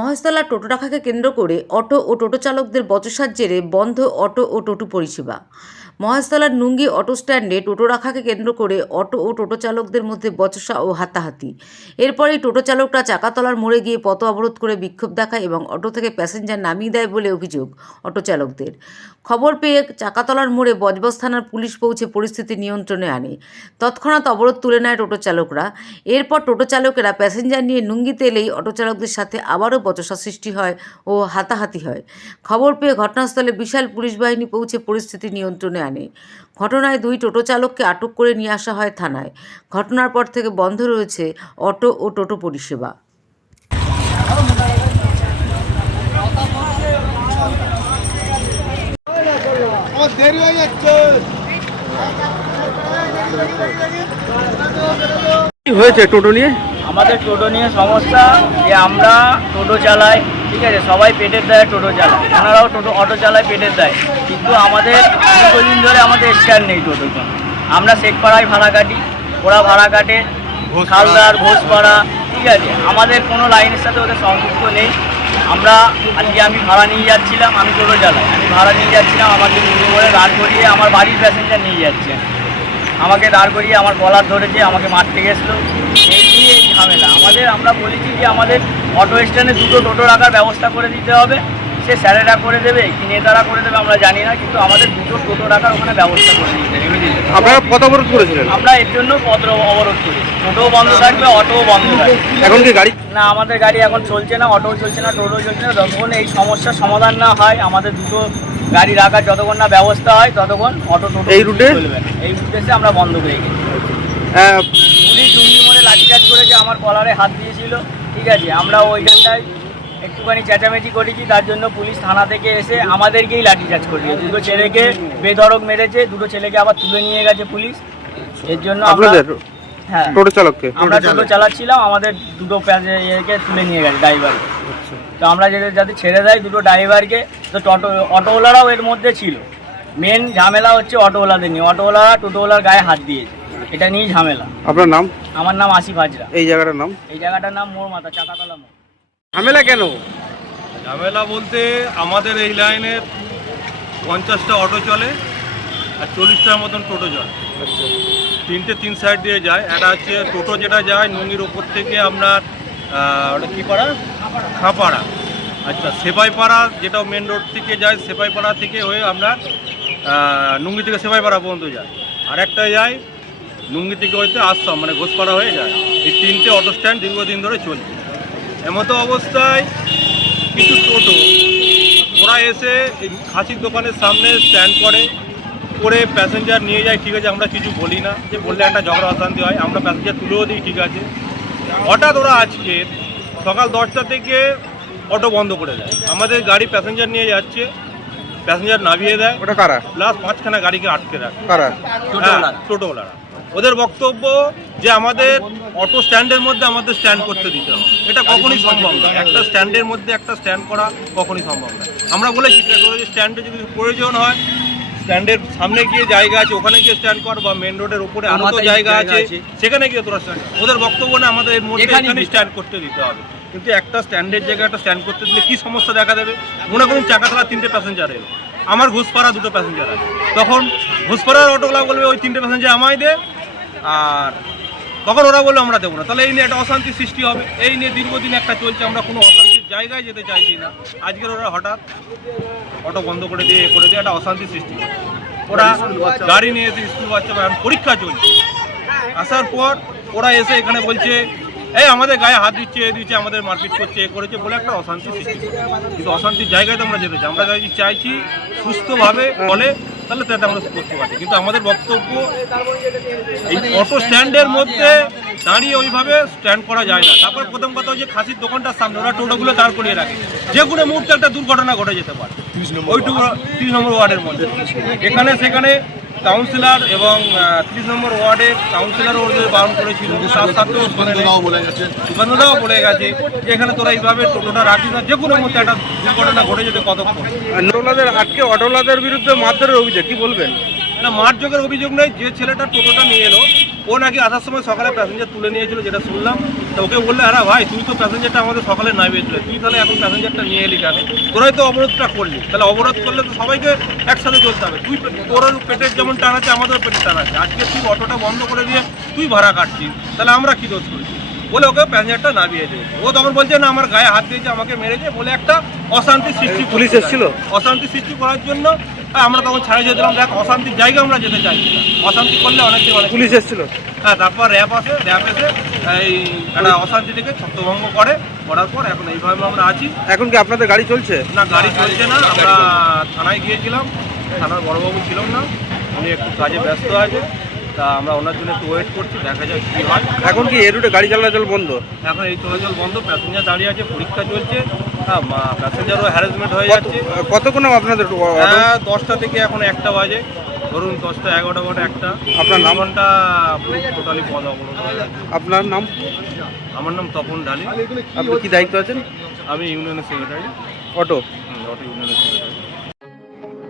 মহেশতলা টোটো রাখাকে কেন্দ্র করে অটো ও টোটো চালকদের বচসার জেরে বন্ধ অটো ও টোটো পরিষেবা। মহেশতলার নুঙ্গি অটো স্ট্যান্ডে টোটো রাখাকে কেন্দ্র করে অটো ও টোটো চালকদের মধ্যে বচসা ও হাতাহাতি। এরপরেই টোটো চালকরা চাকাতলার মোড়ে গিয়ে পথ অবরোধ করে বিক্ষোভ দেখায় এবং অটো থেকে প্যাসেঞ্জার নামিয়ে দেয় বলে অভিযোগ অটো চালকদের। খবর পেয়ে চাকাতলার মোড়ে বজবজ থানার পুলিশ পৌঁছে পরিস্থিতি নিয়ন্ত্রণে আনে। তৎক্ষণাৎ অবরোধ তুলে নেয় টোটো চালকরা। এরপর টোটো চালকেরা প্যাসেঞ্জার নিয়ে নুঙ্গিতে এলেই অটো চালকদের সাথে আবারও বচসা সৃষ্টি হয় ও হাতাহাতি হয়। খবর পেয়ে ঘটনাস্থলে বিশাল পুলিশ বাহিনী পৌঁছে পরিস্থিতি নিয়ন্ত্রণে আনে। ঘটনায় দুই টোটো চালককে আটক করে নিয়ে আসা হয় থানায়। ঘটনার পর থেকে বন্ধ রয়েছে অটো ও টোটো পরিষেবা। দেরি হয়ে যাচ্ছে। হয়েছে টোটো নিয়ে? আমাদের টোটো নিয়ে সমস্যা যে আমরা টোটো চালাই ঠিক আছে সবাই পেটের দায় টোটো চালায়। ওনারাও টোটো অটো চালায় পেটের দায়। কিন্তু আমাদের দীর্ঘদিন ধরে আমাদের স্ট্যান্ড নেই টোটো আমরা শেখপাড়ায় ভাড়া কাটি ওরা ভাড়া কাটে খালদার ঘোষপাড়া ঠিক আছে। আমাদের কোনো লাইনের সাথে ওদের সংযুক্ত নেই। আমরা আজকে আমি ভাড়া নিয়ে যাচ্ছিলাম আমি টোটো চালাই। আমি ভাড়া নিয়ে যাচ্ছিলাম আমাকে দুটো করে দাঁড় করিয়ে আমার বাড়ির প্যাসেঞ্জার নিয়ে যাচ্ছে। আমাকে দাঁড় করিয়ে আমার কলার ধরেছে আমাকে মারতে গেছিল এই নিয়ে এই ঝামেলা আমাদের আমরা বলেছি যে আমাদের অটো স্ট্যান্ডে দুটো টোটো রাখার ব্যবস্থা করে দিতে হবে। সে স্যারেরা করে দেবে কি নেতারা করে দেবে আমরা জানি না কিন্তু আমাদের দুটো টোটো রাখার ওখানে ব্যবস্থা করে দিতে হবে আপনারা কত অবরোধ করেছিলেন? আমরা এর জন্য পত্র অবরোধ করি টোটোও বন্ধ থাকবে অটোও বন্ধ থাকবে। এখন কি গাড়ি? না আমাদের গাড়ি এখন চলছে না অটোও চলছে না টোটো চলছে না। যতক্ষণ এই সমস্যার সমাধান না হয় আমাদের দুটো গাড়ি রাখার যতক্ষণ না ব্যবস্থা হয় ততক্ষণ অটো টোটো এই রুটে? এই রুটে এসে আমরা বন্ধ করে গেছি আহ, পুলিশ ডুঙ্গি মোড়ে লাঠিচার্জ করেছে আমার কলারে হাত দিয়েছিল। ঠিক আছে আমরা ওইখানটায় একটুখানি চেঁচামেচি করেছি তার জন্য পুলিশ থানা থেকে এসে আমাদেরকেই লাঠিচার্জ করিয়েছে দুটো ছেলেকে বেধড়ক মেরেছে দুটো ছেলেকে আবার তুলে নিয়ে গেছে পুলিশ। এর জন্য আপনাদের? হ্যাঁ। টোটো চালককে? আমরা টোটো চালাচ্ছিলাম আমাদের দুটো ইয়েকে তুলে নিয়ে গেছে ড্রাইভার। তো আমরা যাতে যাতে ছেড়ে দেয় দুটো ড্রাইভারকে। তো টোটো অটোওয়ালারাও এর মধ্যে ছিল। মেন ঝামেলা হচ্ছে অটোওয়ালাদের নিয়ে। অটোওয়ালারা টোটোওয়ালার গায়ে হাত দিয়েছে। এটা নিয়েই ঝামেলা। আপনার নাম? আমার নাম আসিফ হাজরা। এই জায়গাটার নাম? এই জায়গাটার নাম মোড় মাথা চাকাতলা মোড়। ঝামেলা কেন? ঝামেলা বলতে আমাদের এই লাইনে পঞ্চাশটা অটো চলে আর চল্লিশটার মতন টোটো চলে। তিনটে তিন সাইড দিয়ে যায়। একটা হচ্ছে টোটো যেটা যায় নুঙ্গির ওপর থেকে আপনার ওটা কী পাড়া? খাঁপাড়া। আচ্ছা সেপাইপাড়া যেটা মেন রোড থেকে যায় সেপাইপাড়া থেকে হয়ে আপনার নুঙ্গি থেকে সেপাইপাড়া পর্যন্ত যায়। আর একটা যায় নুঙ্গি থেকে হইতে আসাম মানে ঘোষপাড়া হয়ে যায়। এই তিনটে অটো স্ট্যান্ড দীর্ঘদিন ধরে চলছে। এমতো অবস্থায় কিছু টোটো ওরা এসে এই খাসির দোকানের সামনে স্ট্যান্ড করে। করে প্যাসেঞ্জার নিয়ে যায় ঠিক আছে আমরা কিছু বলি না। যে বললে একটা ঝগড়া অশান্তি হয় আমরা প্যাসেঞ্জার তুলেও দিই ঠিক আছে। হঠাৎ ওরা আজকে সকাল দশটা থেকে অটো বন্ধ করে দেয়। আমাদের গাড়ি প্যাসেঞ্জার নিয়ে যাচ্ছে প্যাসেঞ্জার নামিয়ে দেয়। ওটা কারা? প্লাস পাঁচখানা গাড়িকে আটকে রাখে। কারা? হ্যাঁ, টোটোওয়ালারা। ওদের বক্তব্য যে আমাদের অটো স্ট্যান্ডের মধ্যে আমাদের স্ট্যান্ড করতে দিতে হবে। এটা কখনই সম্ভব না। একটা স্ট্যান্ডের মধ্যে একটা স্ট্যান্ড করা কখনই সম্ভব না। আমরা বলেছি যে স্ট্যান্ডে যদি প্রয়োজন হয় স্ট্যান্ডের সামনে গিয়ে জায়গা আছে ওখানে গিয়ে স্ট্যান্ড কর বা মেন রোডের উপরে আরও তো জায়গা আছে। সেখানে গিয়ে তোরা কর। ওদের বক্তব্য না আমাদের এর মধ্যে এখানে স্ট্যান্ড করতে দিতে হবে। কিন্তু একটা স্ট্যান্ডের জায়গায় একটা স্ট্যান্ড করতে দিলে কি সমস্যা দেখা দেবে? মনে করুন চাকাতলা তিনটে প্যাসেঞ্জার এলো। আমার ঘুষপাড়া দুটো প্যাসেঞ্জার আছে। তখন ঘুষপাড়ার অটোগুলা বলবে ওই তিনটে প্যাসেঞ্জার আমায় দে আর তখন ওরা বলল, আমরা দেবো না। তাহলে এই নিয়ে একটা অশান্তির সৃষ্টি হবে। এই নিয়ে দীর্ঘদিন একটা চলছে, আমরা কোনো অশান্তির জায়গায় যেতে চাইছি না। আজকের ওরা হঠাৎ অটো বন্ধ করে দিয়ে করে দিয়ে একটা অশান্তির সৃষ্টি ওরা গাড়ি নিয়ে এসে স্কুল বাচ্চা পরীক্ষা চলছে। আসার পর ওরা এসে এখানে বলছে এই আমাদের গায়ে হাত দিচ্ছে, এ দিচ্ছে, আমাদের মারপিট করছে, এ করেছে বলে একটা অশান্তি সৃষ্টি কিন্তু অশান্তির জায়গায় তো আমরা যেতে চাই। আমরা যদি চাইছি সুস্থভাবে বলে তাহলে তাতে আমরা করতে পারি কিন্তু আমাদের বক্তব্য, এই অটো স্ট্যান্ডের মধ্যে দাঁড়িয়ে ওইভাবে স্ট্যান্ড করা যায় না। তারপর প্রথম কথা হচ্ছে খাসির দোকানটার সামনে, ওরা টোটোগুলো দাঁড় করিয়ে রাখে। যে কোনো মুহূর্তে একটা দুর্ঘটনা ঘটে যেতে পারে। ওইটুকু, তিরিশ নম্বর ওয়ার্ডের মধ্যে। এখানে, সেখানে কাউন্সিলর এবং ত্রিশ নম্বর ওয়ার্ডে কাউন্সিলর ওদের বারণ করেছিল। তার সাথেও সুগন্ধদাও বলে গেছে। সুগন্ধদাও বলে গেছে যে এখানে তোরা এইভাবে টোটোটা রাখিস না যে কোনো মধ্যে একটা দুর্ঘটনা ঘটে যেতে কতক্ষণ। অটোলাদের আটকে আজকে অটোলাদের বিরুদ্ধে মারধরের অভিযোগ কি বলবেন? না মারযোগের অভিযোগ নেই, যে ছেলেটা টোটোটা নিয়ে এলো, ও নাকি আসার সময় সকালে প্যাসেঞ্জার তুলে নিয়েছিল, যেটা শুনলাম। তো ওকে বললে, আরে ভাই, তুই তো প্যাসেঞ্জারটা আমাদের সকালে নামিয়েছিল তুই তাহলে এখন প্যাসেঞ্জারটা নিয়ে এলি কেন? তোরাই তো অবরোধটা করলি। তাহলে অবরোধ করলে তো সবাইকে একসাথে চলতে হবে। তুই তোর পেটের যেমন টান আছে আমাদেরও পেটের টান আছে। আজকে তুই অটোটা বন্ধ করে দিয়ে তুই ভাড়া কাটছিস, তাহলে আমরা কি দোষ করেছি? বলে ওকে প্যাসেঞ্জারটা নামিয়ে দিয়েছে। ও তখন বলছে না আমার গায়ে হাত দিয়েছে আমাকে মেরেছে বলে একটা অশান্তি সৃষ্টি পুলিশ। এসেছিল? অশান্তি সৃষ্টি করার জন্য আমরা তখন ছাড়ে যেতে দিলাম। দেখ অশান্তির জায়গা আমরা যেতে চাইছি না। অশান্তি করলে অনেক পুলিশ এসেছিল? হ্যাঁ তারপর র্যাপ আসে র্যাপ এসে এই একটা অশান্তি থেকে ছত্রভঙ্গ করে। করার পর এখন এইভাবে আমরা আছি। এখন কি আপনাদের গাড়ি চলছে? না গাড়ি চলছে না। আমরা থানায় গিয়েছিলাম। থানার বড়বাবু ছিলাম না। উনি একটু কাজে ব্যস্ত আছে। তা আমরা ওনার জন্য একটু ওয়েট করছি দেখা যাক কী হয়। এখন কি এ রুটে গাড়ি চলাচল বন্ধ? এখন এই চলাচল বন্ধ প্যাসেঞ্জার দাঁড়িয়ে আছে পরীক্ষা চলছে। হ্যাঁ প্যাসেঞ্জারও হ্যারাসমেন্ট হয়ে যাচ্ছে। কতক্ষণ আপনাদের? হ্যাঁ দশটা থেকে এখন একটা বাজে। ধরুন দশটা এগারোটা বাজে একটা। আপনার নাম? ঘণ্টা টোটালি অবরোধ আপনার নাম? আমার নাম তপন ঢালি আপনি কি দায়িত্ব আছেন? আমি ইউনিয়নের সেক্রেটারি অটো?